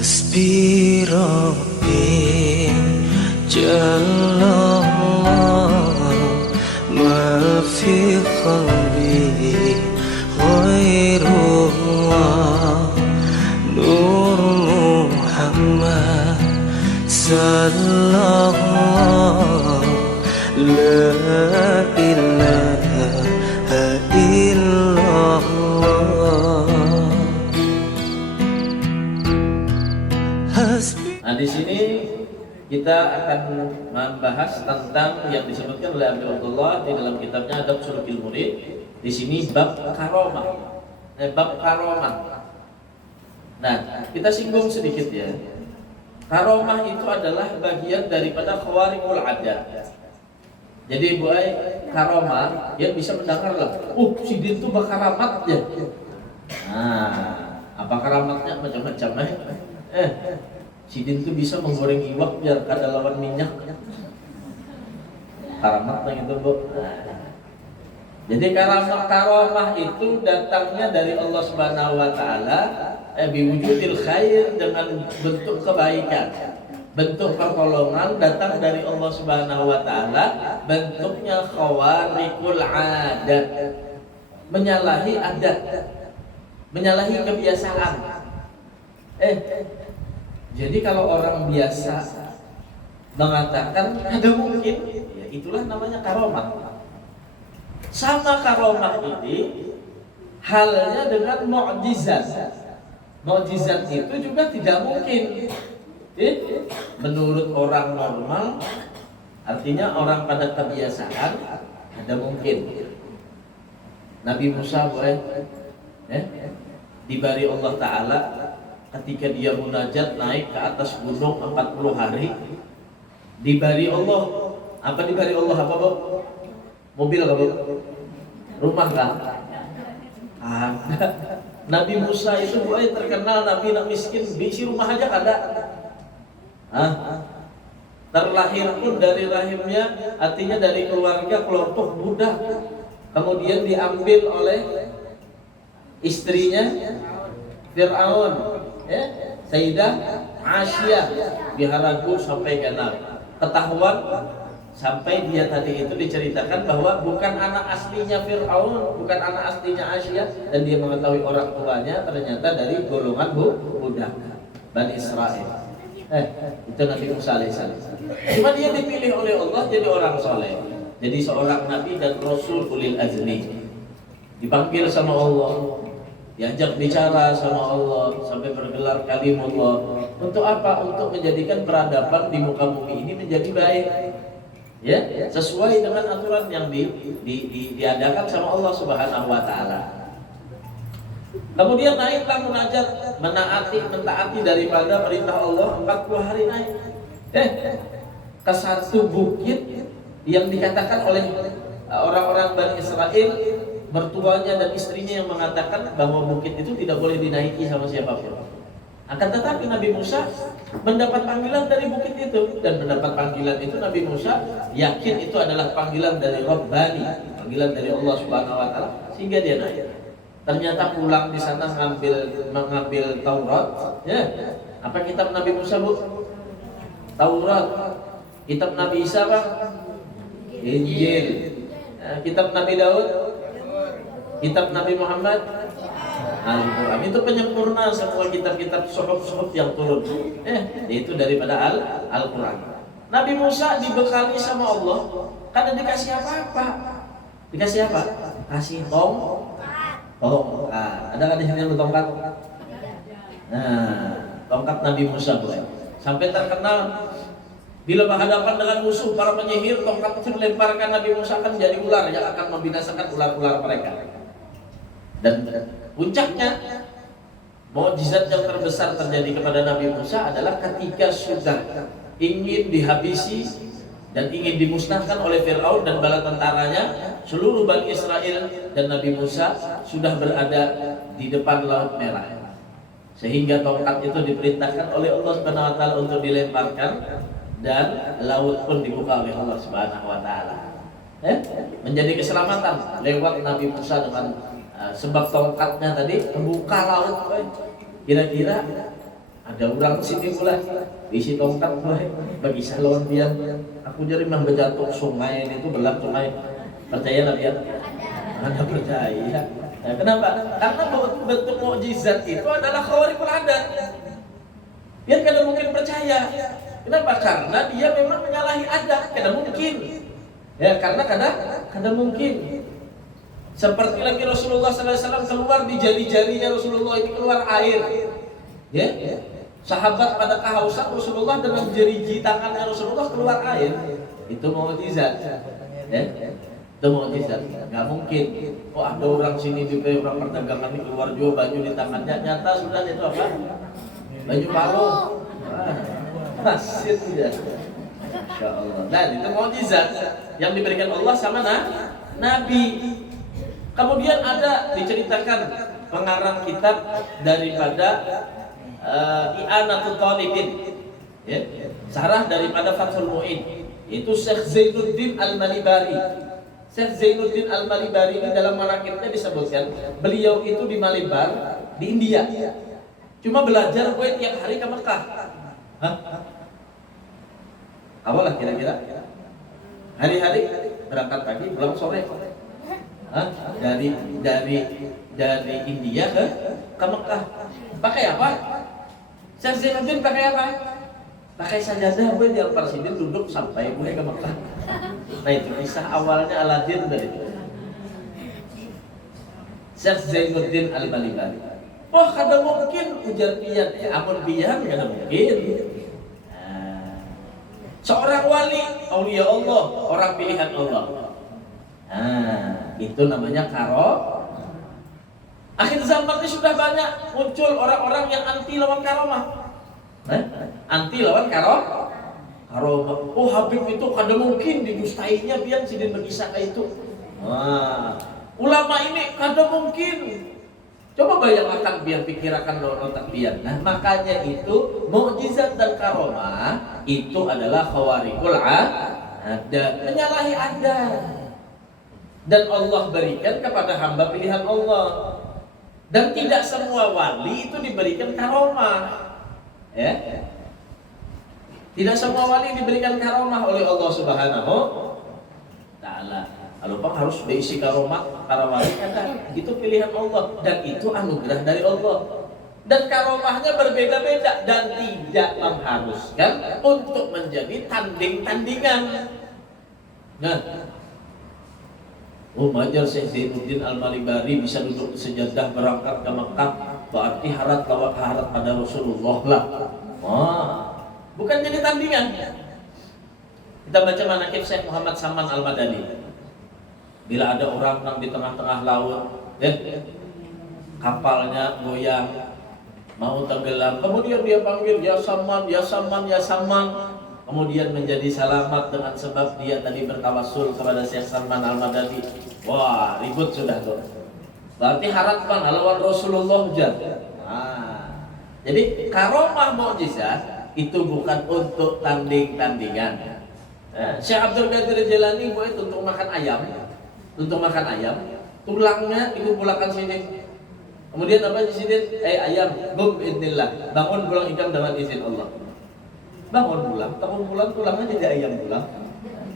حسبي ربي جل الله ما في قلبي غير الله نور محمد صلى الله لا إله إلا الله. Nah, di sini kita akan membahas tentang yang disebutkan oleh Abdullah di dalam kitabnya Adab Sulukil Murid. Di sini bab karomah. Bab karomah. Nah, kita singgung sedikit ya. Karomah itu adalah bagian daripada khawariqul adat. Jadi buai karomah yang bisa mendengar lah. Si Din tuh bakaramat ya. Nah, apa karamatnya macam-macam si Din tuh bisa menggoreng iwak biar kada lawan minyak. Karamat gitu bu. Jadi karomah itu datangnya dari Allah Subhanahu Wa Taala biwujudil khair, dengan bentuk kebaikan, bentuk pertolongan datang dari Allah Subhanahu Wa Taala, bentuknya khawariqul adat, menyalahi adat, menyalahi kebiasaan. Jadi kalau orang biasa mengatakan ada mungkin, ya itulah namanya karomah. Sama karomah ini halnya dengan mukjizat. Mukjizat itu juga tidak mungkin. Menurut orang normal, artinya orang pada kebiasaan, ada mungkin. Nabi Musa dibari Allah Ta'ala ketika dia munajat naik ke atas gunung 40 hari, dibari Allah apa? Dibari Allah apa bu? Mobil apa bu? Rumah kan? Nabi Musa itu terkenal Nabi miskin, bisi rumah aja ada. Terlahir pun dari rahimnya, artinya dari keluarga kelompok budak, kemudian diambil oleh istrinya Fir'aun, Sayyidah Asyiyah, diharagu sampai genap, ketahuan sampai dia tadi itu diceritakan bahwa bukan anak aslinya Fir'aun, bukan anak aslinya Asyiyah, dan dia mengetahui orang tuanya ternyata dari golongan budak Bani Israel. Itu Nabi Musa alaihissalam. Cuma dia dipilih oleh Allah jadi orang soleh, jadi seorang nabi dan rasul ulil azmi, dipanggil sama Allah, diajak bicara sama Allah sampai bergelar kalimullah. Untuk apa? Untuk menjadikan peradaban di muka bumi ini menjadi baik, ya, sesuai dengan aturan yang diadakan sama Allah Subhanahu Wa Taala. Kemudian naiklah munajat, mentaati daripada perintah Allah 40 hari naik ke satu bukit yang dikatakan oleh orang-orang Bani Israel, mertuanya dan istrinya yang mengatakan bahwa bukit itu tidak boleh dinaiki sama siapapun. Akan tetapi Nabi Musa mendapat panggilan dari bukit itu, dan mendapat panggilan itu Nabi Musa yakin itu adalah panggilan dari Rabbani, panggilan dari Allah Subhanahu Wa Taala, sehingga dia naik. Ternyata pulang di sana mengambil Taurat, ya. Apa kitab Nabi Musa bu? Taurat. Kitab Nabi Isa apa? Injil. Kitab Nabi Daud? Kitab Nabi Muhammad? Al-Quran. Itu penyempurna semua kitab-kitab suhuf-suhuf yang turun. Itu daripada Al-Quran. Nabi Musa dibekali sama Allah, karena dikasih apa-apa. Dikasih apa? Kasih tongkat. Ada di sini tongkat? Tongkat Nabi Musa sampai terkenal bila berhadapan dengan musuh para penyihir, tongkat itu dilemparkan Nabi Musa akan jadi ular yang akan membinasakan ular-ular mereka. Dan puncaknya mukjizat yang terbesar terjadi kepada Nabi Musa adalah ketika sudah ingin dihabisi dan ingin dimusnahkan oleh Fir'aun dan bala tentaranya, seluruh Bani Israel, dan Nabi Musa sudah berada di depan Laut Merah, sehingga tongkat itu diperintahkan oleh Allah Subhanahu Wa Taala untuk dilemparkan, dan laut pun dibuka oleh Allah Subhanahu Wa Taala. Menjadi keselamatan lewat Nabi Musa dengan sebab tongkatnya tadi membuka laut. Kira-kira Ada orang sini pula isi tongkat mulai bagi salon dia. Aku jadi mah berjatuh sungai itu belah sungai. Percaya lah dia? Anda percaya? Nah, kenapa? Karena bentuk mukjizat itu adalah khawariqul adat. Dia kada mungkin percaya. Kenapa? Karena dia memang menyalahi adat. Kada mungkin. Ya, karena kada mungkin. Seperti lagi Rasulullah SAW keluar di jari-jarinya Rasulullah ini keluar air. Ya, sahabat pada kehausan Rasulullah dengan jari tangannya Rasulullah keluar air. Itu mukjizat. Ya, itu mukjizat. Nggak mungkin. Oh ada orang sini di orang perdagangan ini keluar juga baju di tangannya. Nyata sudah itu apa? Baju palo. Masih tidak. Insya Allah. Dan itu mukjizat yang diberikan Allah sama Nabi. Kemudian ada diceritakan pengarang kitab daripada I'anatul Talibin, ya, sarah daripada Fathul Mu'in, itu Syekh Zainuddin Al-Malibari. Syekh Zainuddin Al-Malibari ini dalam manaqibnya disebutkan beliau itu di Malibar di India. Cuma belajar gue tiap hari ke Mekah. Hah? Apalah kira-kira? Hari-hari berangkat pagi, pulang sore. Hah? Dari India ke Mekah. Pakai apa? Syekh Zainuddin pakai apa? Pakai sajadah gue di Al-Parsidin duduk sampai gue ke Mekah. Nah itu kisah awalnya Aladin dari itu. Syekh Zainuddin Al-Malibari. Wah kada mungkin ujar pian, amun pian kada mungkin. Seorang wali, aulia Allah, orang pilihan Allah. Itu namanya akhir zaman ini sudah banyak muncul orang-orang yang anti lawan karomah. Anti lawan karomah. Oh Habib itu kada mungkin didustainya biar sidin berkisah itu. Ulama ini kada mungkin. Coba bayangkan biar pikirakan otak biar. Nah makanya itu mukjizat dan karomah itu adalah khawariqul adat, menyalahi adat. Dan Allah berikan kepada hamba pilihan Allah. Dan tidak semua wali itu diberikan karomah. Ya. Tidak semua wali diberikan karomah oleh Allah Subhanahu Ta'ala. Kalau Bang harus diisi karomah para wali ada. Itu pilihan Allah dan itu anugerah dari Allah. Dan karomahnya berbeda-beda dan tidak mengharuskan untuk menjadi tanding-tandingan. Nah, Majar Syekh Zainuddin Al-Malibari bisa duduk sejadah berangkat ke Mekah, berarti harap pada Rasulullah lah. Bukan jadi tandingan. Kita baca manaqib Syekh Muhammad Saman Al-Madani. Bila ada orang di tengah-tengah laut, kapalnya goyang, mau tenggelam, kemudian dia panggil ya Saman, ya Saman, ya Saman. Kemudian menjadi selamat dengan sebab dia tadi bertawassul kepada Syekh Salman Al-Madani. Wah, ribut sudah tuh. Berarti harapan lawan Rasulullah hujan. Jadi karomah mukjizat itu bukan untuk tanding-tandingan. Syekh Abdul Qadir Jailani buat untuk makan ayam. Untuk makan ayam, tulangnya itu pulakan sini. Kemudian apa di sini? Ayam, bum idnillah. Bangun pulang ikan dengan izin Allah. Bangun pulang tulangnya jadi ayam pulang.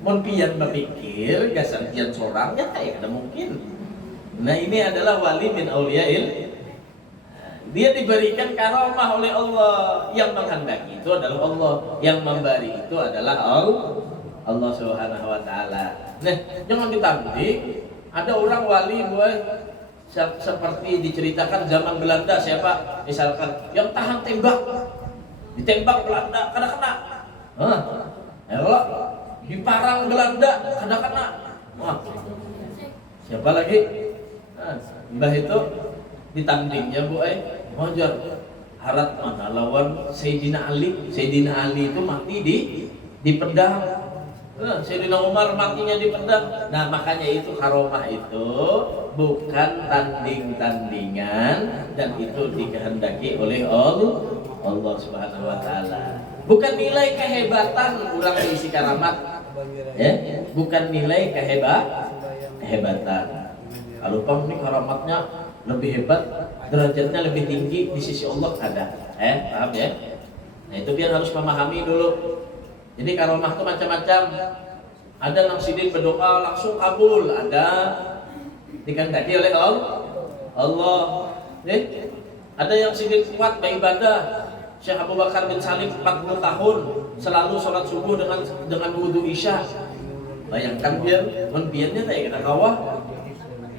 Mon pian berpikir gasan pian sorangnya ada mungkin. Nah ini adalah wali min auliyail. Dia diberikan karomah oleh Allah. Yang menghendaki itu adalah Allah. Yang memberi itu adalah Allah Subhanahu wa Ta'ala. Nah jangan ditanding. Ada orang wali seperti diceritakan zaman Belanda siapa? Misalkan yang tahan tembak. Ditembak Belanda kena. Kalau di parang Belanda kena. Siapa lagi? Mbah itu ditandingnya Majar harat mana lawan Sayyidina Ali. Sayyidina Ali itu mati di pedang. Sayyidina Umar matinya di pedang. Nah makanya itu karomah itu bukan tanding-tandingan dan itu dikehendaki oleh Allah Subhanahu wa Ta'ala. Bukan nilai kehebatan orang diisi karamat, bukan nilai kehebatan. Kalau Bang ini karamatnya lebih hebat, derajatnya lebih tinggi di sisi Allah ada. Paham ya? Nah itu pian harus memahami dulu. Jadi karomah itu macam-macam. Ada yang sidin berdoa langsung kabul, ada dikehendaki oleh Allah. Ada yang sidin kuat beribadah. Syekh Abu Bakar bin Salim 40 tahun selalu sholat subuh dengan wudhu isya. Bayangkan biarnya kayak kena kawah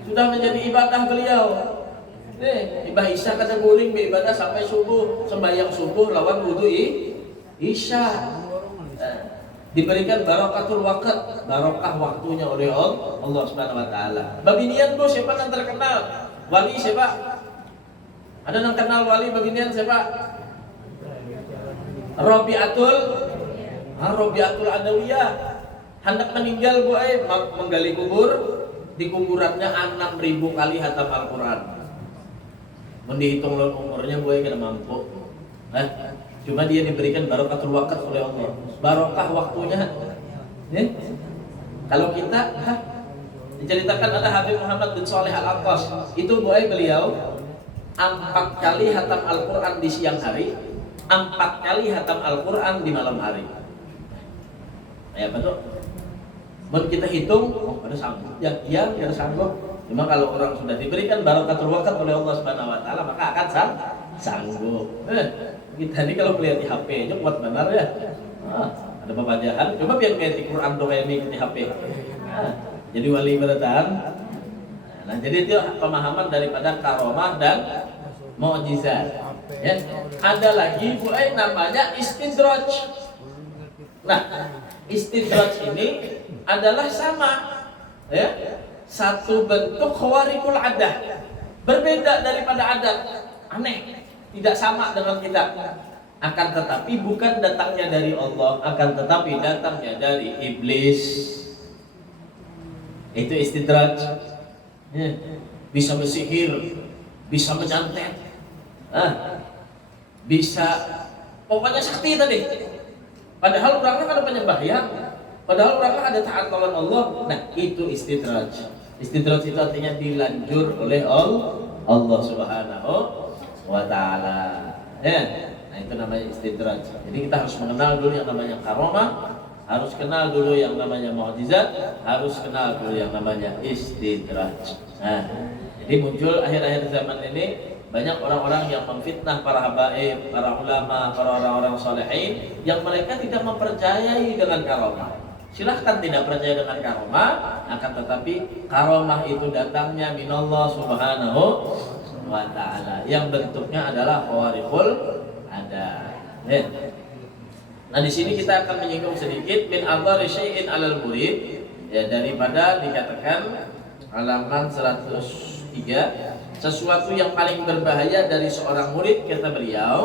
sudah menjadi ibadah beliau. Ibah isya kata guring beribadah sampai subuh, sembahyang subuh lawan wudhu isya. Diberikan barakatul waqt, barokah waktunya oleh Allah Subhanahu wa taala. Babinian bro, siapa yang terkenal? Wali siapa? Ada yang kenal wali babinian siapa? Robiatul Adawiyah. Hendak meninggal menggali kubur, di kuburannya 6.000 kali hatam Al-Quran. Dihitung umurnya kena mampu. Cuma dia diberikan barakatul waqt oleh Allah. Barokah waktunya. Kalau kita diceritakan ada Habib Muhammad bin Shalih Al-Attas. Itu beliau 4 kali hatam Al-Quran di siang hari, 4 kali hatam Al-Quran di malam hari. Betul. Mau kita hitung, ada sanggup. Ya, ada sanggup. Cuma kalau orang sudah diberikan barakatul waqt oleh Allah Subhanahu wa taala, maka akan sanggup. Kita ini kalau melihat di HP aja kuat benar ya. Ada pembacaan. Coba biar lihat di Quran doa ini di HP. Jadi wali bertahan. Nah, jadi itu pemahaman daripada karomah dan mukjizat. Ya. Ada lagi namanya istidraj. Nah, istidraj ini adalah sama, ya, satu bentuk khawariqul adah, berbeda daripada adat, aneh, tidak sama dengan kita. Akan tetapi bukan datangnya dari Allah, akan tetapi datangnya dari iblis. Itu istidraj. Ya. Bisa bersihir, bisa menyantet, bisa, pokoknya sakti tadi. Padahal orangnya ada penyembahyang, padahal orangnya ada taat lawan Allah. Nah itu istidraj. Istidraj itu artinya dilanjur oleh Allah Subhanahu wa taala. Nah itu namanya istidraj. Jadi kita harus mengenal dulu yang namanya karomah, harus kenal dulu yang namanya mukjizat, harus kenal dulu yang namanya istidraj. Nah, jadi muncul akhir-akhir zaman ini banyak orang-orang yang memfitnah para habaib, para ulama, para orang-orang salihin yang mereka tidak mempercayai dengan karomah. Silahkan tidak percaya dengan karomah, akan tetapi karomah itu datangnya minallah Subhanahu wa ta'ala, yang bentuknya adalah khawariqul ada. Nah di sini kita akan menyinggung sedikit min adhari syai'in 'alal murid, ya, daripada dikatakan halaman 103, sesuatu yang paling berbahaya dari seorang murid, kata beliau,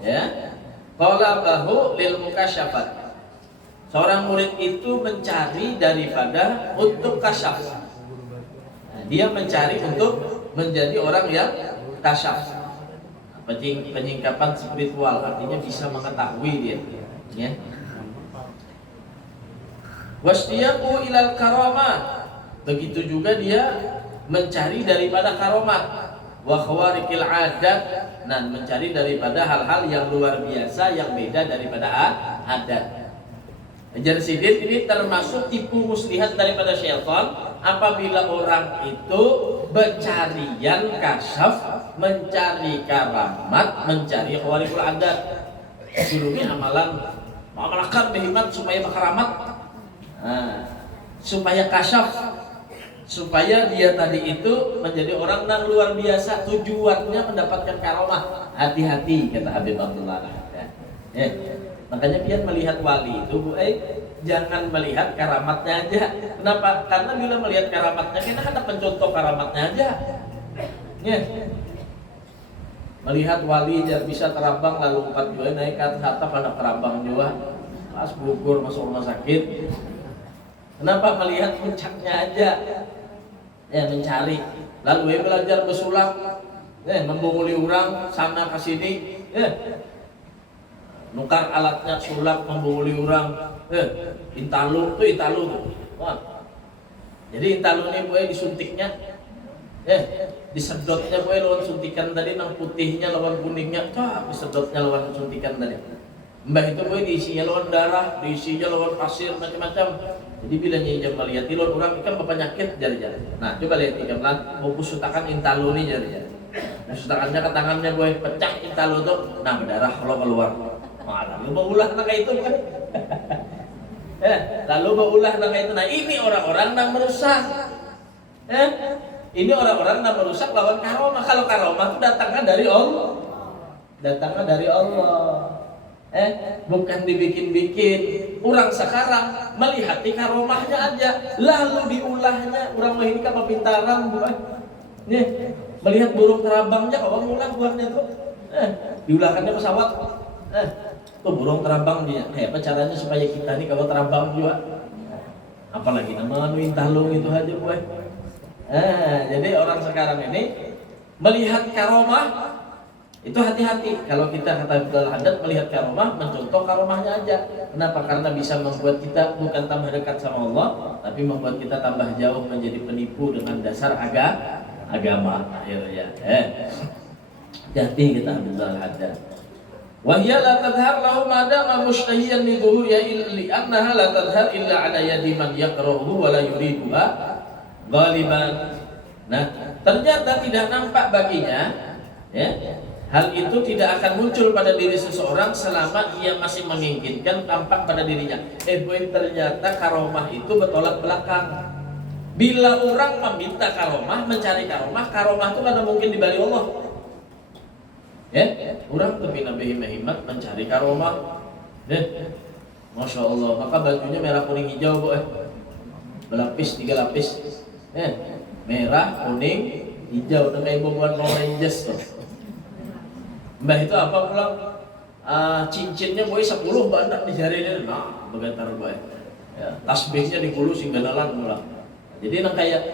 ya, talabahu lil mukasyafat. Seorang murid itu mencari daripada untuk kasyaf. Nah, dia mencari untuk menjadi orang yang kasyaf. Penyingkapan spiritual, artinya bisa mengetahui dia, ya. Wasdiyaku ilal karamah. Begitu juga dia mencari daripada karomat, wa khawariqil adat, dan mencari daripada hal-hal yang luar biasa yang beda daripada adat. Jadi sidin ini termasuk tipu muslihat daripada syaitan. Apabila orang itu pencarian kasyaf, mencari karamat, mencari khawariqul adat, sebelumnya amalkan berhimat supaya karamat, supaya kasyaf, supaya dia tadi itu menjadi orang yang luar biasa, tujuannya mendapatkan karomah. Hati-hati, kata Habib Abdullah. Ya. Makanya biar melihat wali itu, jangan melihat karamatnya aja. Kenapa? Karena bila melihat karamatnya, kita ada pencontoh karamatnya aja. Ya. Melihat wali yang bisa terbang lalu 4 juga naik ke atas atap, ada terbang juga, pas gugur masuk rumah sakit. Kenapa? Melihat puncaknya aja. Ya, mencari, lalu belajar bersulap, membunguli orang sana ke sini, nukar alatnya sulap, membunguli orang, intalu tuh. Wah. Jadi intalu ini disuntiknya, Disedotnya gue lawan suntikan tadi, nang putihnya lawan kuningnya, disedotnya lawan suntikan tadi. Mbah itu gue diisinya lawan darah, diisinya lawan pasir, macam-macam. Jadi bila nyinjam melihat lawan orang ikan berpenyakit jari-jari. Nah coba lihat ikan lah, mau pusutakan intalo nih jari-jari. Pusutakannya ke tangannya gue, pecah intalo tuh, nah berdarah kalau keluar. Lalu berulah nang itu kan. Lalu berulah nang itu. Nah ini orang-orang yang merusak. Ini orang-orang yang merusak lawan karomah. Kalau karomah itu datangnya dari Allah. Datangnya dari Allah. Bukan dibikin-bikin. Orang sekarang melihati karomahnya aja, lalu diulahnya. Orang ini kan pintaran bukan? Melihat burung terabangnya, kalau ngulah buahnya tuh. Diulahkannya pesawat. Tuh burung terabang dia. Apa caranya supaya kita nih kalau terabang juga? Apalagi nama talung itu aja buah. Jadi orang sekarang ini melihat karomah itu hati-hati. Kalau kita kata Abdul Haddad melihat karomah, mencontoh karomahnya aja. Kenapa? Karena bisa membuat kita bukan tambah dekat sama Allah, tapi membuat kita tambah jauh menjadi penipu dengan dasar agama. Ya. Hati kita Abdul Haddad. Wahya la tadhar lahu madama mushtahiyan li dhuhuriya li annaha la tadhar illa ala yadi man yakrahu wa la yuriduha ghaliban. Nah, ternyata tidak nampak baginya, ya. Hal itu tidak akan muncul pada diri seseorang selama ia masih menginginkan tampak pada dirinya. Ternyata karomah itu bertolak belakang. Bila orang meminta karomah, mencari karomah, karomah itu karena mungkin diberi Allah. Orang lebih hemat mencari karomah. Masya Allah, maka bajunya merah kuning hijau boy. Berlapis 3 lapis. Merah, kuning, hijau, udah kayak bubuan Power Rangers tuh. Mbah itu apa pulang? Cincinnya boy 10 bandak di jarinya. Nah, begentar boy. Tasbihnya di kulu singganalan pulang. Jadi nang kayak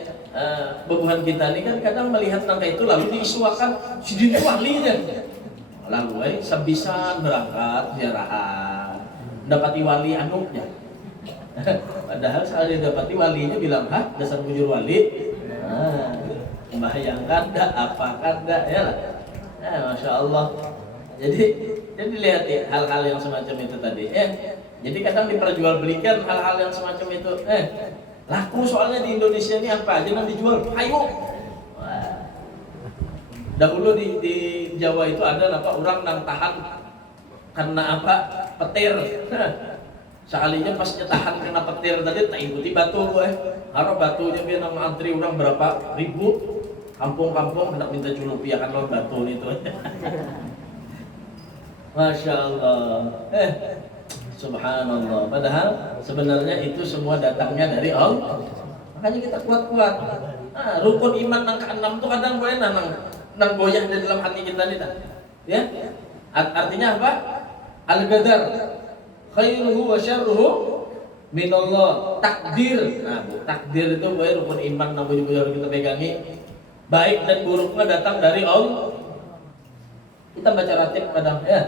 bebuhan kita ini kan kadang melihat nangka itu lalu diisuakan sidin walinya. Lalu sebisan berangkat ziarahan, dapati wali anuknya. Padahal saat dia dapati walinya bilang, dasar bujur wali. Membayangkan dah apa kada ya lah. Masya Allah. Jadi lihat ya hal-hal yang semacam itu tadi. Jadi kadang diperjualbelikan hal-hal yang semacam itu. Laku soalnya di Indonesia ini apa aja yang dijual? Ayo. Dahulu di Jawa itu ada apa orang yang tahan karena apa? Petir. Sekalinya pas tahan kena petir tadi tak ikuti batu harap batunya dia nang antri orang berapa ribu. Kampung-kampung hendak minta culupiakan lawan batu itu. Masya Allah. Subhanallah. Padahal sebenarnya itu semua datangnya dari Allah. Makanya kita kuat-kuat. Rukun iman yang ke-6 itu kadang boleh nang goyah di dalam hati kita nih. Ya? Artinya apa? Al-qadar khairuhu wa syarruhu minallah. Takdir. Nah, takdir itu boleh rukun iman yang boleh kita pegangi. Baik dan buruknya datang dari Allah. Kita baca ratib kadang ya.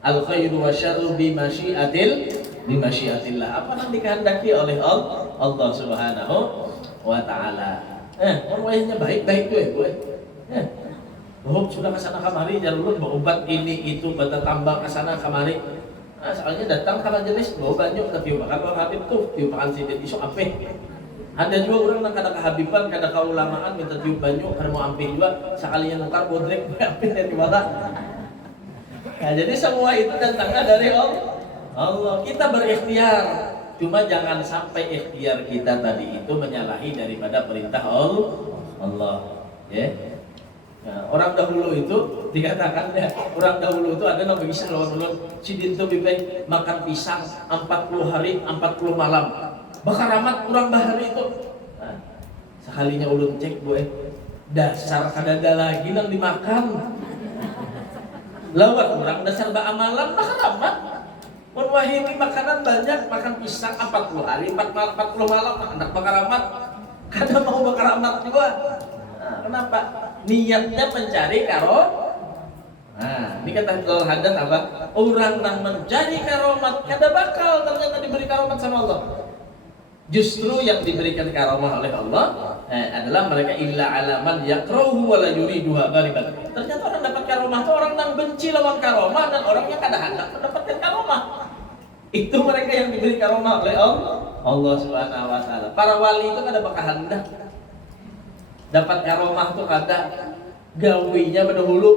Al khairu wa syarru bi masyiatillah. Apa yang dikehendaki oleh Allah Subhanahu wa taala. Pokoknya baik-baik gue. Sudah ke sana kemari jalur berobat ini itu bata tambang ke sana kemari. Soalnya datang karena jenis bawa banyak ke tiupakan orang Habib tuh, tiupakan sidin isu ampeh. Ada juga orang yang kadang kehabiban, kadang keulamaan minta tiup banyak karena mau ampeh juga sekalinya nukar bodrek ampeh dari mana. Nah, jadi semua itu datangnya dari Allah. Kita berikhtiar, cuma jangan sampai ikhtiar kita tadi itu menyalahi daripada perintah Allah. Ya. Nah, orang dahulu itu dikatakan ya, orang dahulu itu ada yang bisa lawan sidin itu bibeng makan pisang 40 hari 40 malam. Bakar amat orang bahari itu. Nah, sekalinya ulun cek dasar kadada lagi nang dimakan. Lawan orang dasar amalan bakar amat. Mun wahini makanan banyak, makan pisang 40 hari 40 malam anak bakar amat. Kada mau bakar amat juga. Nah, kenapa? Niatnya mencari karomah. Nah, ini kata Abdul Haddad apa? Orang yang mencari karomat kada bakal ternyata diberi karomat sama Allah. Justru yang diberikan karomah oleh Allah adalah mereka illa alaman yakrahu wa la yuriduha ghaliban. Ternyata orang dapat karomah itu orang yang benci lawan karomah dan orang yang kada hendak mendapatkan karomah. Itu mereka yang diberi karomah oleh Allah Subhanahu wa taala. Para wali itu kada bakal hendak dapat karomah itu kada gawinya berdahulu.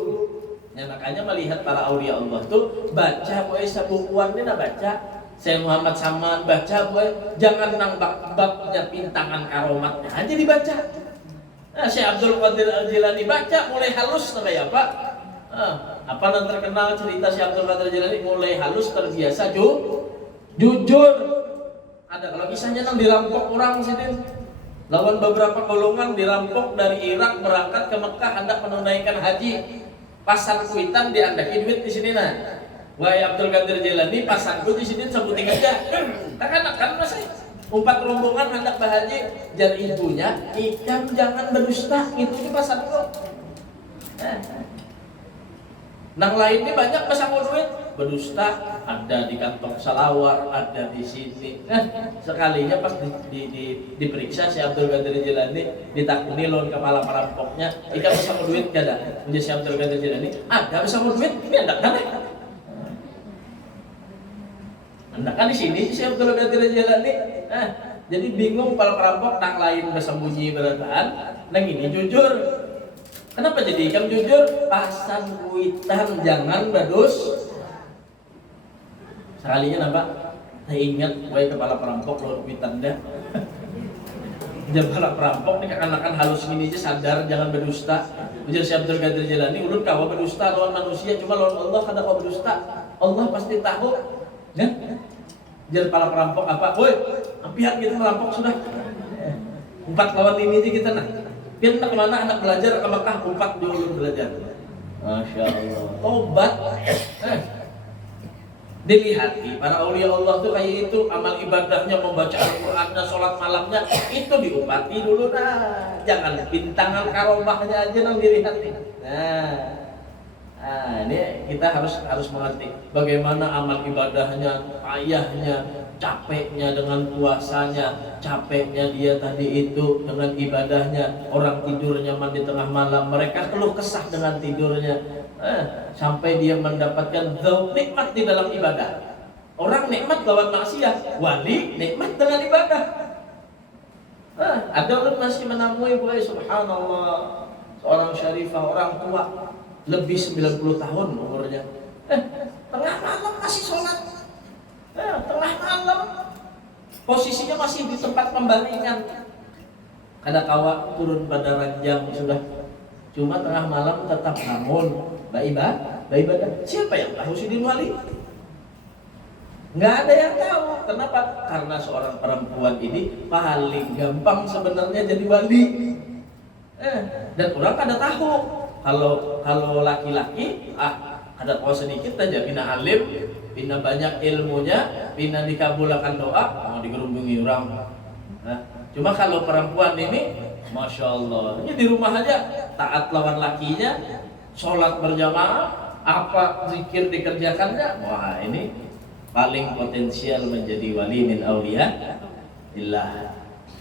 Ya, makanya melihat para aulia Allah tuh baca boy sabukuan ini baca saya Muhammad Saman baca boy, jangan nang bab-babnya pintangan karomatnya aja dibaca. Nah, Syekh Abdul Qadir Al-Jilani baca mulai halus namanya ya Pak. Apa yang terkenal cerita Syekh Abdul Qadir Al-Jilani mulai halus terbiasa jujur. Ada kalau kisahnya nang dirampok orang sini. Lawan beberapa golongan dirampok dari Irak berangkat ke Mekah hendak menunaikan haji. Pasar kuitan diandaki duit di sini nah. Wahai Abdul Qadir Jilani, pasangku di sini sebutin aja. Kan masih 4 rombongan hendak berhaji, jar ibunya, ikan jangan berdusta, itu di pasangku. Nang lain ini banyak pasang duit, berdusta ada di kantong salawar, ada di sini. Sekalinya pas diperiksa si Abdul Qadir Jilani, ditakuni lawan kepala perampoknya, ikan pasang duit kada. Menjadi si Abdul Qadir Jilani, ada pasang duit, ini ada kan? Anda kan di sini si Abdul Qadir Jilani, jadi bingung para perampok nang lain bersembunyi berataan, nang ini jujur. Kenapa jadi ikan jujur? Pasang kuitan jangan badus. Sekalinya nampak, saya ingat, wahai kepala perampok lawan kuitan dah. Jadi kepala perampok nih akan halus gini aja sadar jangan berdusta. Ujar si Abdul Qadir Jilani, ulun kau berdusta lawan manusia, cuma lawan Allah kada kau berdusta. Allah pasti tahu. Ya? Jadi kepala perampok apa? Woi, pihak kita merampok sudah 4 lawan ini aja kita nah. Biar anak mana anak belajar ke Mekah 4 dulu belajar. Masya Allah. Tobat. Dilihati para aulia Allah tuh kayak itu amal ibadahnya membaca Al-Qur'annya, sholat malamnya itu diupati dulu nah. Jangan bintangan karomahnya aja nang dilihati. Nah, ini kita harus mengerti bagaimana amal ibadahnya, payahnya, capeknya dengan puasanya, capeknya dia tadi itu dengan ibadahnya. Orang tidur nyaman di tengah malam, mereka keluh kesah dengan tidurnya, sampai dia mendapatkan dzauq nikmat di dalam ibadah. Orang nikmat lawan maksiat, wali nikmat dengan ibadah. Ada orang masih menemui boleh subhanallah seorang syarifah, orang tua lebih 90 tahun umurnya, tengah malam masih sholat, tengah malam posisinya masih di tempat pembaringan, kada kawa turun pada ranjang sudah, cuma tengah malam tetap bangun beribadah. Siapa yang tahu Sidin Wali? Nggak ada yang tahu. Kenapa? Karena seorang perempuan ini paling gampang sebenarnya jadi wali, dan orang kada tahu. Kalau laki-laki ada tahu sedikit aja, bina alim, bina banyak ilmunya, bina dikabulkan doa, mau digerundungi orang. Cuma kalau perempuan ini, masya Allah, ini di rumah aja taat lawan lakinya, sholat berjamaah, apa zikir dikerjakannya, wah ini paling potensial menjadi wali min auliya illah.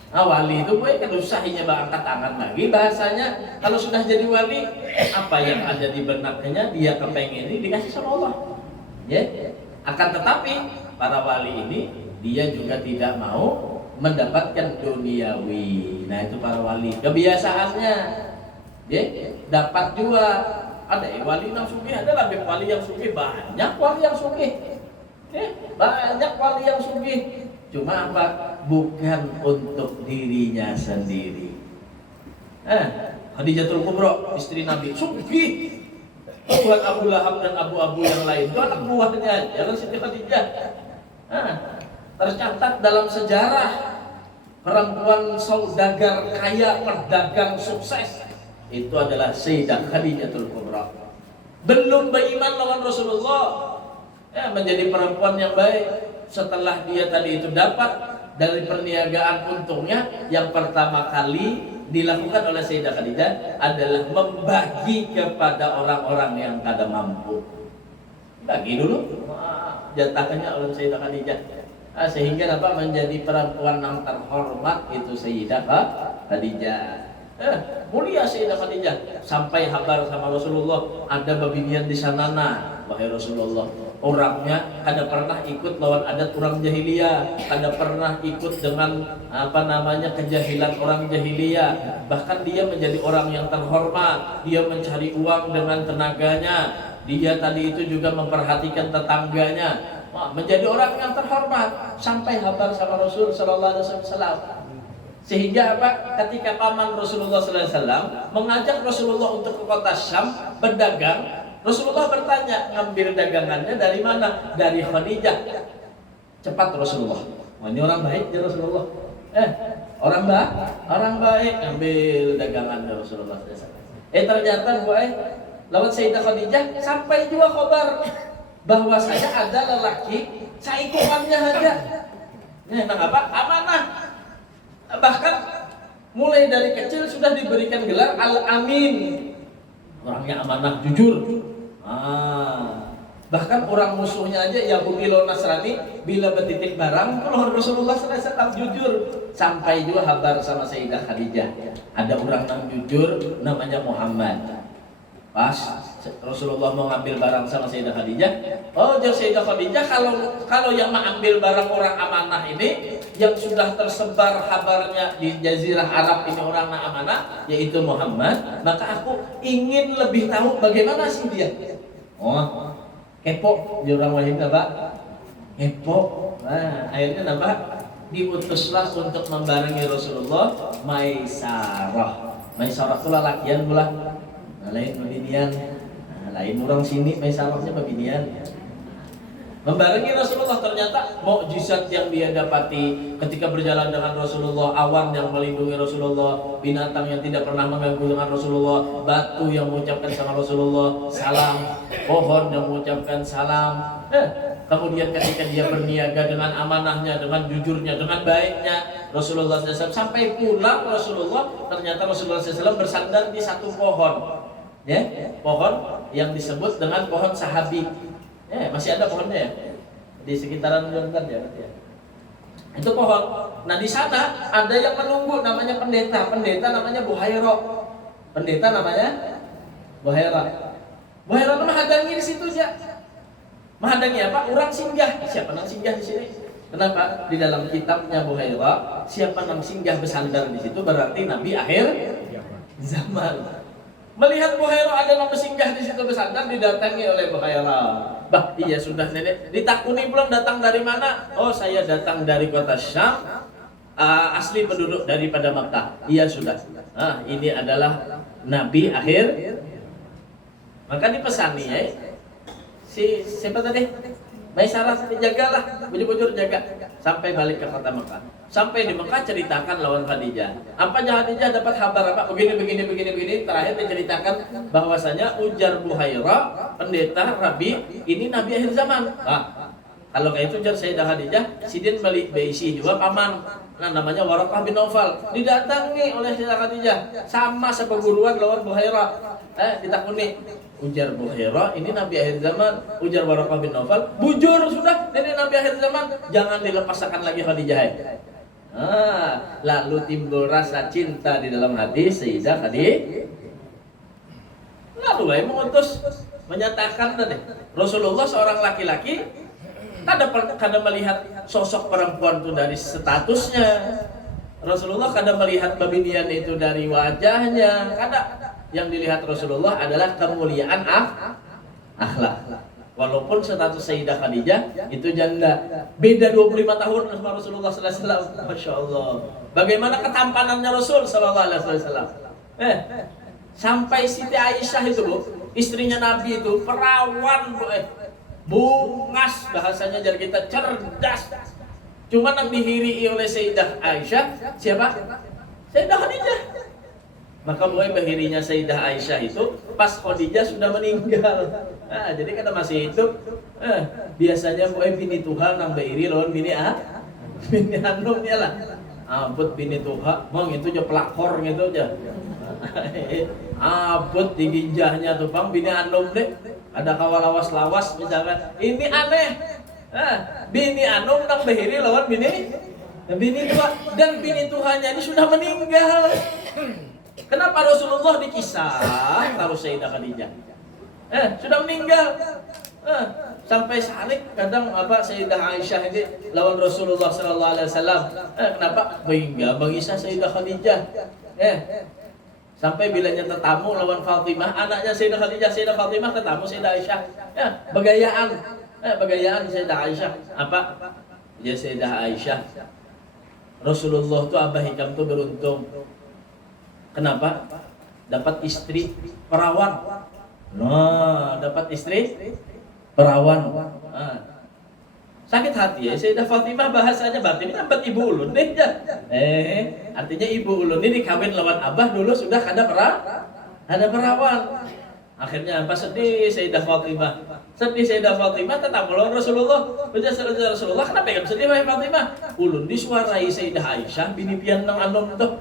Wali itu gue kan usahanya angkat tangan lagi bahasanya. Kalau sudah jadi wali, apa yang ada di benaknya dia kepengen ini dikasih sama Allah. Ya, akan tetapi para wali ini dia juga tidak mau mendapatkan duniawi. Nah itu para wali kebiasaannya. Ya, dapat juga ada wali yang sugih, ada lebih wali yang sugih, banyak wali yang sugih. Banyak wali yang sugih. Cuma apa? Bukan untuk dirinya sendiri. Khadijatul Kubra, istri Nabi, sugih. Buat Abu Lahab dan Abu yang lain, itu anak buahnya, jangan Siti Khadijah. Tercatat dalam sejarah perempuan saudagar kaya, pedagang sukses, itu adalah Sayyidah Khadijatul Kubra. Belum beriman lawan Rasulullah, menjadi perempuan yang baik. Setelah dia tadi itu dapat dari perniagaan untungnya, yang pertama kali dilakukan oleh Sayyidah Khadijah adalah membagi kepada orang-orang yang kada mampu. Bagi dulu jatahnya oleh Sayyidah Khadijah. Sehingga apa menjadi perempuan yang terhormat itu Sayyidah Khadijah. Mulia Sayyidah Khadijah sampai kabar sama Rasulullah ada babinian di sana wahai Rasulullah, orangnya kada pernah ikut lawan adat orang jahiliyah, kada pernah ikut dengan kejahilan orang jahiliyah, bahkan dia menjadi orang yang terhormat, dia mencari uang dengan tenaganya, dia tadi itu juga memperhatikan tetangganya, menjadi orang yang terhormat sampai kabar sama Rasul sallallahu alaihi wasallam. Sehingga apa? Ketika paman Rasulullah SAW mengajak Rasulullah untuk ke kota Syam berdagang, Rasulullah bertanya, ngambil dagangannya dari mana? Dari Khadijah. Cepat Rasulullah. Ini orang baik ya Rasulullah. Orang baik ngambil dagangan dari Rasulullah SAW. Ternyata lawan Sayyidah Khadijah sampai juga kabar bahwa saya ada lelaki saikoannya aja. Apa? Amanah. Bahkan mulai dari kecil sudah diberikan gelar Al-Amin, orangnya amanah, jujur. Bahkan orang musuhnya aja Yahudi lawan Nasrani bila bertitip barang kalau Rasulullah SAW jujur. Sampai juga kabar sama Sayyidah Khadijah ada orang yang jujur namanya Muhammad. Pas Rasulullah mau ngambil barang sama Sayyidah Khadijah, jadi Sayyidah Khadijah kalau yang mengambil barang orang amanah ini yang sudah tersebar kabarnya di Jazirah Arab ini orang amanah yaitu Muhammad, maka aku ingin lebih tahu bagaimana sih dia. Kepo dia orang lain apa? Kepo. Akhirnya apa? Diutuslah untuk membarengi Rasulullah Maisarah. Maisarah itu lakian pula. Lain babinian, lain orang sini Maisarahnya babinian. Membarengi Rasulullah, ternyata mukjizat yang dia dapati ketika berjalan dengan Rasulullah, awan yang melindungi Rasulullah, binatang yang tidak pernah mengganggu dengan Rasulullah, batu yang mengucapkan sama Rasulullah salam, pohon yang mengucapkan salam. Kemudian ketika dia berniaga dengan amanahnya, dengan jujurnya, dengan baiknya, Rasulullah SAW sampai pulang Rasulullah, ternyata Rasulullah SAW bersandar di satu pohon, pohon yang disebut dengan pohon sahabi. Masih ada pohonnya ya? Di sekitaran Jordan ya? Itu pohon. Nah di sana ada yang menunggu namanya pendeta. Pendeta namanya Buhaira. Pendeta namanya Buhaira. Buhaira itu menghadangi di situ aja. Menghadangi apa? Orang singgah. Siapa yang singgah di sini? Kenapa? Di dalam kitabnya Buhaira, siapa yang singgah bersandar di situ berarti Nabi akhir zaman. Melihat Buhaira ada yang singgah di situ bersandar, didatangi oleh Buhaira. Iya sudah nenek. Ditakuni pulang datang dari mana? Saya datang dari kota Syam. Asli penduduk daripada Makkah. Iya sudah. Ini adalah Nabi akhir. Maka dipesani siapa tadi? Maisarah dijagalah, bujur-bujur jaga sampai balik ke kota Mekah. Sampai di Mekah ceritakan lawan Khadijah. Apa Khadijah dapat kabar apa? Begini. Terakhir diceritakan bahwasanya ujar Buhaira, pendeta Rabi, ini Nabi akhir zaman. Kalau kayak itu ujar Sayyidah Khadijah, sidin balik beisi juga paman. Namanya Waraqah bin Naufal. Didatangi oleh Sayyidah Khadijah sama seperguruan lawan Buhaira. Ditakuni. Ujar Buhaira, ini Nabi akhir zaman. Ujar Waraqah bin Naufal, bujur sudah, ini Nabi akhir zaman. Jangan dilepaskan lagi Khadijah. Lalu timbul rasa cinta di dalam hati Sayyidah Khadijah. Lalu mengutus menyatakan tadi Rasulullah seorang laki-laki kada melihat sosok perempuan itu dari statusnya. Rasulullah kada melihat babinian itu dari wajahnya. Yang dilihat Rasulullah adalah kemuliaan akhlak. Walaupun status Sayyidah Khadijah itu janda, beda 25 tahun sama Rasulullah sallallahu alaihi wasallam. Masya Allah. Bagaimana ketampanannya Rasul sallallahu alaihi wasallam. Sampai Siti Aisyah itu, Bu, istrinya Nabi itu perawan, Bu, bungas bahasanya, jadi kita cerdas. Cuma yang dihiri oleh Sayyidah Aisyah siapa? Sayyidah Khadijah. Maka mulai bahirinya Sayyidah Aisyah itu pas Khadijah sudah meninggal. Jadi kada masih hidup. Biasanya mulai bini Tuhan nang bahiri lawan bini hanumnya lah. Abut bini Tuhan, bang itu aja pelakor gitu aja. Abut di ginjahnya tuh bang bini hanum deh. Ada kawal lawas-lawas misalkan. Ini aneh. Bini anu nang bahiri lawan bini tua, dan bini tuanya ini sudah meninggal. Kenapa Rasulullah dikisah taruh Sayyidah Khadijah? Sudah meninggal. Sampai salik kadang Sayyidah Aisyah ini lawan Rasulullah sallallahu alaihi wasallam. Kenapa? Hingga mengisah Sayyidah Khadijah. Sampai bilanya tetamu lawan Fatimah, anaknya Sayyidah Khadijah, Sayyidah Fatimah tetamu Sayyidah Aisyah. Begayaan Sayyidah Aisyah. Apa? Ya Sayyidah Aisyah. Rasulullah tuh Abah Hikam tuh beruntung. Kenapa? Dapat istri perawan. Nah, dapat istri perawan. Sakit hati ya. Sayyidah Fatimah bahasanya batin kan ibu ulun deh ya. Artinya ibu ulun ini dikawin lawan abah dulu sudah ada perawan. Akhirnya sedih Sayyidah Fatimah. Sedih Sayyidah Fatimah tetap melawan Rasulullah. Rasulullah kenapa ya sedih wahai Fatimah? Ulun disuarai Sayyidah Aisyah bini pian nang anom tuh.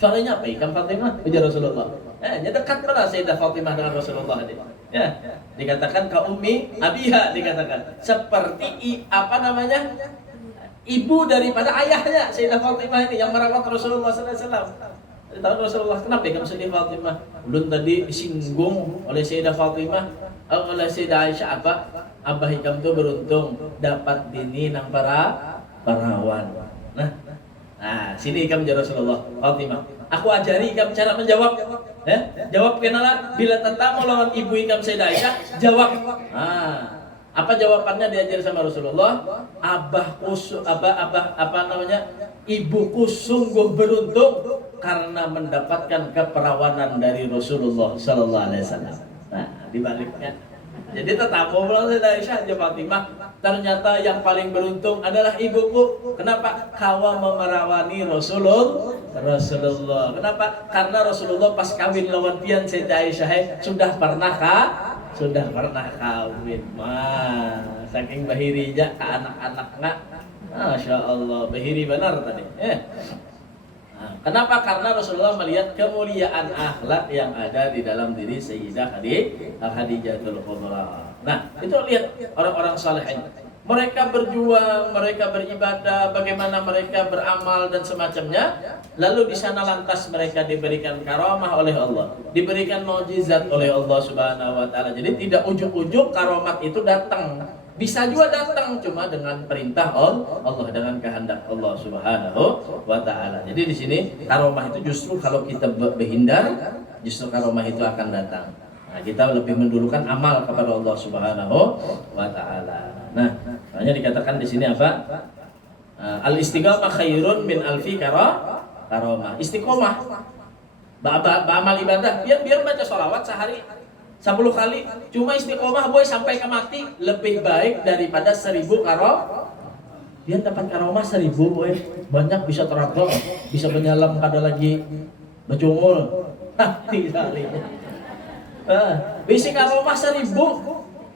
Suaranya apa ikan Fatimah? Ujar Rasulullah. Dekat mana Sayyidah Fatimah dengan Rasulullah ini? Dikatakan ka ummi abiha, dikatakan seperti ibu daripada ayahnya Sayyidah Fatimah ini yang merawat Rasulullah sallallahu alaihi wasallam. Tahu Rasulullah kenapa kamu sedih Fatimah? Ulun tadi disinggung oleh Sayyidah Fatimah, oleh Sayyidah Aisyah Abah Hikam tuh beruntung dapat bini nang perawan. Nah, sini ikam jawab Rasulullah, Fatimah. Aku ajari ikam cara menjawab. Jawab kenalah bila tetamu lawan ibu ikam Sayyidah Aisyah, jawab. Apa jawabannya diajar sama Rasulullah? Ibuku sungguh beruntung karena mendapatkan keperawanan dari Rasulullah sallallahu alaihi wasallam. Nah, dibaliknya. Jadi tetamu lawan Sayyidah Aisyah jawab Fatimah. Ternyata yang paling beruntung adalah ibuku. Kenapa? Kawa memerawani Rasulullah. Kenapa? Karena Rasulullah pas kawin lawan pian Sayyidah Aisyah sudah pernah kawin. Saking bahirinya ke anak-anaknya. Masya Allah, bahiri benar tadi. Kenapa? Karena Rasulullah melihat kemuliaan akhlak yang ada di dalam diri Sayyidah Khadijatul Kubra. Nah, itu lihat orang-orang saleh ini. Mereka berjuang, mereka beribadah, bagaimana mereka beramal dan semacamnya. Lalu di sana lantas mereka diberikan karamah oleh Allah, diberikan mukjizat oleh Allah Subhanahu wa taala. Jadi tidak ujug-ujug karomat itu datang. Bisa juga datang cuma dengan perintah Allah, dengan kehendak Allah Subhanahu wa taala. Jadi di sini karamah itu justru kalau kita berhindar, justru karamah itu akan datang. Nah, kita lebih mendulukan amal kepada Allah Subhanahu wa taala. Nah, makanya dikatakan di sini apa? Al-istiqamah khairun min alfi karamah. Istiqomah. Ba'amal ibadah, biar baca sholawat sehari 10 kali. Cuma istiqomah boy sampai ke mati lebih baik daripada 1000 karamah. Dia dapat karamah 1000 boy. Banyak bisa terakal, bisa menyalam kada lagi bercungul. Bisi karomah 1000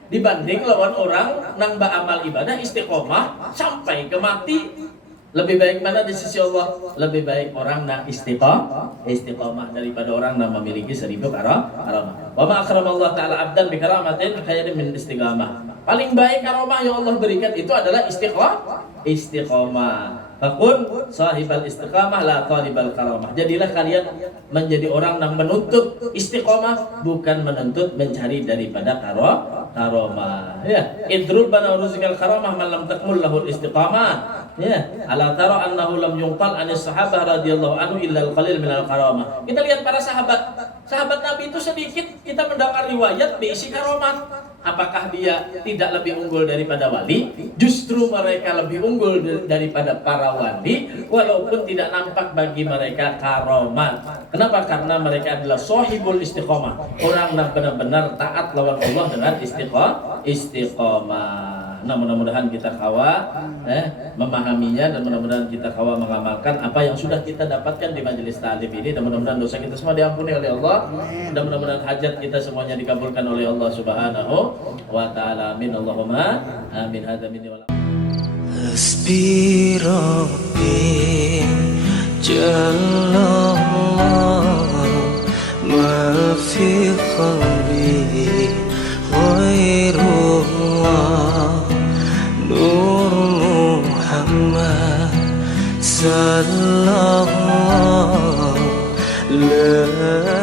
dibanding lawan orang nang ba'amal ibadah istiqomah sampai ke mati. Lebih baik mana di sisi Allah? Lebih baik orang nang istiqomah daripada orang nang memiliki 1000 karamah. Wa ma akramallahu ta'ala abdan bi karamatin khairin min istiqamah. Paling baik karamah yang Allah berikan itu adalah istiqomah. Fakun sahibal istiqamah la talibal karamah. Jadilah kalian menjadi orang yang menuntut istiqamah, bukan menuntut mencari daripada karamah. Idrul bana ruzikal karamah man lam takmul lahul istiqamah. Ala tara annahu lam yunqal anis sahabah radhiyallahu anhu illa al-qalil minal karamah. Kita lihat para sahabat Nabi itu sedikit kita mendengar riwayat berisi karamah. Apakah dia tidak lebih unggul daripada wali? Justru mereka lebih unggul daripada para wali, walaupun tidak nampak bagi mereka karomat. Kenapa? Karena mereka adalah sohibul istiqomah, orang yang benar-benar taat lawan Allah dengan istiqomah. Nah, mudah-mudahan kita memahaminya, dan mudah-mudahan kita mengamalkan apa yang sudah kita dapatkan di majelis ta'lim ini, dan mudah-mudahan dosa kita semua diampuni oleh Allah, dan mudah-mudahan hajat kita semuanya dikabulkan oleh Allah Subhanahu wa ta'ala. Amin Allahumma amin. Hadza minni wa Hasbi Rabbi Jallallah ma fi qalbi ghairullah sallallahu la